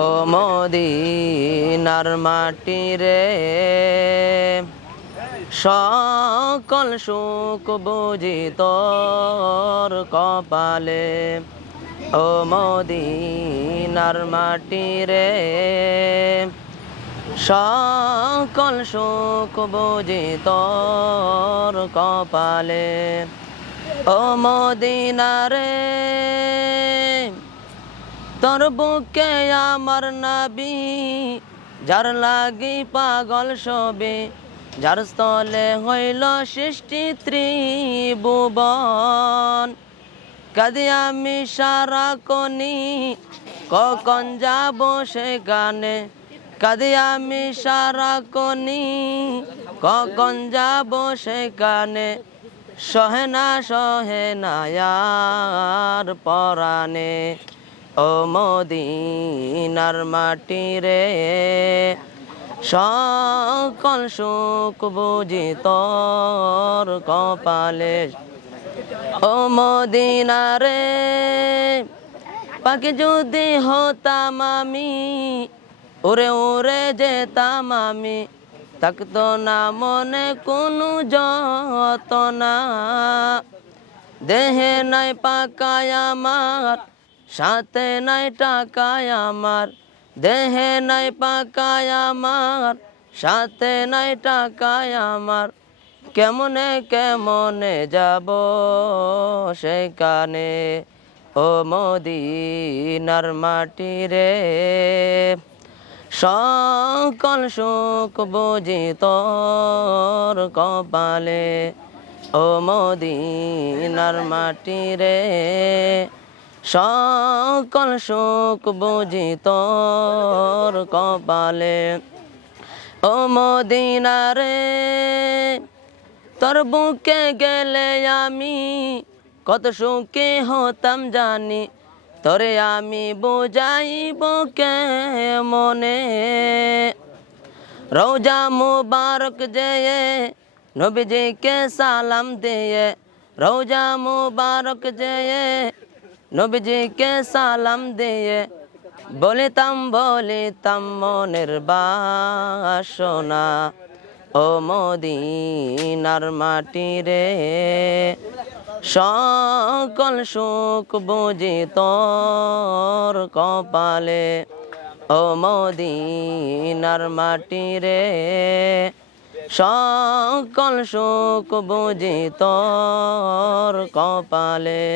ও মদিনার মাটি রে সকল সুখ বুঝি তোর কপালে। ও মদিনার মাটি রে সকল সুখ বুঝি তোর কপালে। ও মদিনা রে তোর বুকে আমার নবী, যার লাগি পাগল সবে, যার স্থলে হইল সৃষ্টি ত্রিভুবন। কাঁদি আমি সারাক্ষণি, কখন যাব সেখানে। কাঁদি আমি সারাক্ষণি, কখন যাব সেখানে। সহে না আর পরাণে। ও মদিনার মাটি রে সকল সুখ বুঝি তোর কপালে। ও মদিনা রে পাখি যদি হতাম আমি, উড়ে উড়ে যেতাম আমি, থাকতো না মনে কোনো যতনা। দেহে নাই পাকায় আমার, সাথে নাই টাকায় আমার। দেহে নাই পাকায় আমার, সাথে নাই টাকায় আমার। কেমনে কেমনে যাব সেখানে। ও মদিনার মাটি রে সকল সুখ বুঝি তোর কপালে। ও মদিনার মাটি রে সকল সুখ বুঝি তোর কপালে। ও মদিনা রে তোর বুকে গেলে আমি কত সুখে হতাম জানি। তোরে আমি বোঝাইব কেমনে। রওজা মুবারক যেয়ে নবীজিকে সালাম দিয়ে। রওজা মুবারক যেয়ে নবীজিকে সালাম দিয়ে। বলিতাম মনের বাসনা। ও মদিনার মাটি রে সকল সুখ বুঝি তোর কপালে। ও মদিনার মাটি রে সকল সুখ বুঝি তোর কপালে।